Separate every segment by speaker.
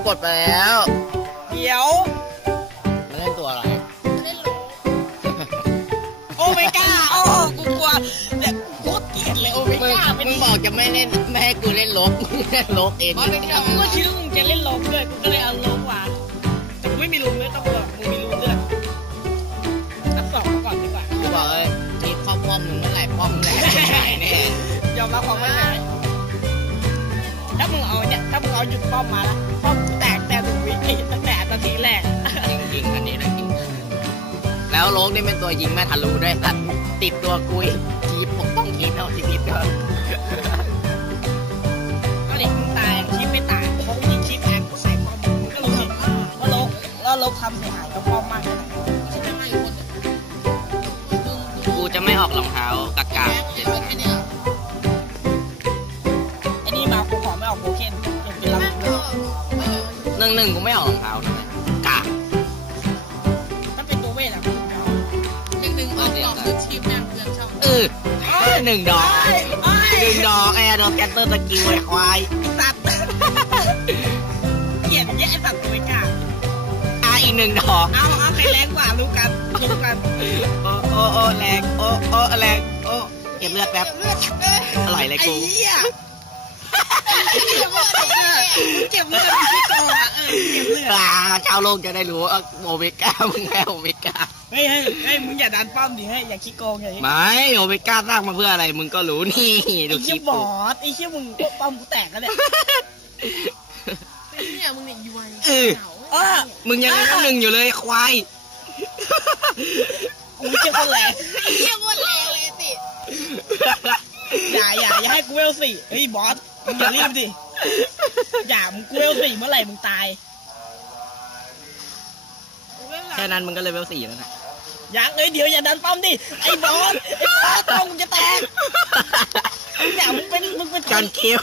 Speaker 1: กดไปแล้ว
Speaker 2: เดี๋ยว
Speaker 1: มันเล่นตัวอะไร
Speaker 2: โอเมก้าโอ้กูกลัวแต่กูเกลียดเลยโอเมก้า
Speaker 1: มึงบอกจะไม่เล่นไม่ให้กูเล่นลบเล่นลบเอง
Speaker 2: กูก็คิดว่ามึงจะเล่นลบด้วยกูก็เลยเอาลบว่ะแต่กูไม่มีลุงเลยต้องบอกมึงมีลุงด้วยนับสองก่อนดีกว่า
Speaker 1: กูบอกเลยทีเข้าป้อมมึงเมื่อไหร่ป้อมแหลกแน่
Speaker 2: ยอมรับความไม่แน่ถ้ามึงเอาเนี่ยถ้ามึงเอาหยุดป้อมมาละป้อมแตกแต่ถึงวิกฤตตั้งแต่นาทีแรก
Speaker 1: จริงๆอันนี้นะจริงแล้วโลกนี่เป็นตัวยิงแม่ทะลุด้วยแต่ติดตัวกุยทีปกป้องทีมเอาชีวิตก่อน
Speaker 2: ก็เด็กมึงตายชีพไม่ตายเขายิงชีพแอนใส่ป้อมมึงก็รู้สิว่าโลกทำเสียหายกับป้อมมากเลย
Speaker 1: กูจะไม่ออกรองเท้ากากา
Speaker 2: ไอ้นี่มากูขอไม่ออกโบเคนยังเป็นรับ
Speaker 1: หนึ่งกูไม่ออกรองเท้านะกา
Speaker 2: ถ้าเป็นตัวเวทอะ
Speaker 3: หนึ่งออกดอกคือชีพแม่งเพื่อนชอบ
Speaker 1: หนึ่งดอกแอร์ดอกแกตเตอร์ตะกิ้วไอ้ควาย
Speaker 2: สัตว์เกลียดแย่สัตว์ตัวไม่กล้า
Speaker 1: อีกหนึ่งดอก
Speaker 2: เอาใครแรงกว่ารู้กัน
Speaker 1: โอ้แรงโอ้แรงโอ้เก็บเลือดแป๊บอร่อยเลยกู
Speaker 2: เก็บเลือดที่กองอ่ะเก็บเลือด
Speaker 1: ชาวโลกจะได้รู้ว่าโอเมก้ามึงแค่โอเมก้า
Speaker 2: เฮ้ยมึงอย่าดันป้อมดิอย่าขี้โกงอย่างนี้
Speaker 1: ไม่โอเมก้าสร้างมาเพื่ออะไรมึงก็รู้นี่
Speaker 2: ดูคลิปบอสไอ้เชี่ยมึงป้อมกูแตกแล้วเนี่ย
Speaker 3: เนี่ยมึงเนี่ยยูไอ
Speaker 1: มึงยังหนึ่งอยู่เลยควาย
Speaker 2: กูเจ็บคนแหลก
Speaker 3: เยี่ยมวันแรงเลยสิ
Speaker 2: อย่าให้กูเวลสี่เฮ้ยบอสมึงอย่ารีบดิอย่ามึงกูเวลสี่เมื่อไหร่มึงตาย
Speaker 1: แค่นั้นมึงก็เลเวล4แล้วนะ
Speaker 2: ยังเดี๋ยวอย่าดันป้อมดิไอ้บอสตรงจะแตกอย่ามึงเป็น
Speaker 1: การเคี้ยว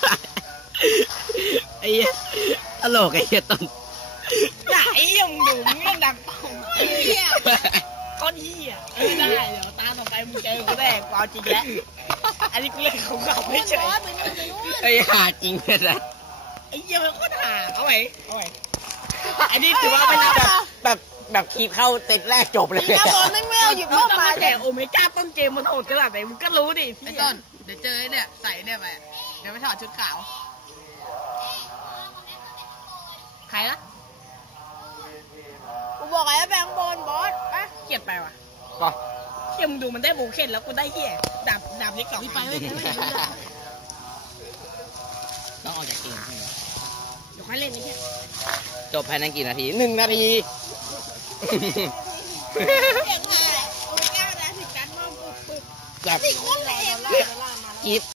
Speaker 1: ไอ้ตลกไอ้เหี้ยต้น
Speaker 2: ไอ้ยังดูมึงดังป้อมไอ้เหี้ยก้อนเหี้ยได้เดี๋ยวตาต่อไปมึงเจอกูแน่กูเอาจริงแล้วอันนี้กูเล่นเขาไม่เฉย
Speaker 1: ไอ้ห่าจริงเลยนะ
Speaker 2: ไอ้เหี้ยมันก็ห่าเอาไว้อันนี้ถือว่าเป็น
Speaker 1: แบบคีบเข้าเซตแรกจบเลย
Speaker 3: อีกบอลไม่เอาหยิบเข้ามา
Speaker 2: แต่โอเมก้าต้นเกมมันโหดขนาดไหนมึงก็รู้ดิ
Speaker 3: ไอ้ต้นเดี๋ยวเจอเนี่ยใส่เนี่ยไปเดี๋ยวไปถอดชุดขาว
Speaker 2: ใครนะ
Speaker 3: กูบอกไอ้แบงค์บอลบอส
Speaker 2: เกลียดไปว่ะ
Speaker 1: ป่ะ
Speaker 2: เฮียมึงดูมันได้โบเคนแล้วกูได้เฮียดาบนี้กล่อง
Speaker 3: ไปไม่
Speaker 1: ต้องออกจากเกม
Speaker 2: เดี๋ยวค่อยเล่นนี่เฮีย
Speaker 1: จบภายในกี่นาที1 นาที
Speaker 3: เก่งมากโอเมก้านะถึงการมองปุ๊บ
Speaker 1: แบบ
Speaker 3: 4 คนเลย
Speaker 1: กิฟ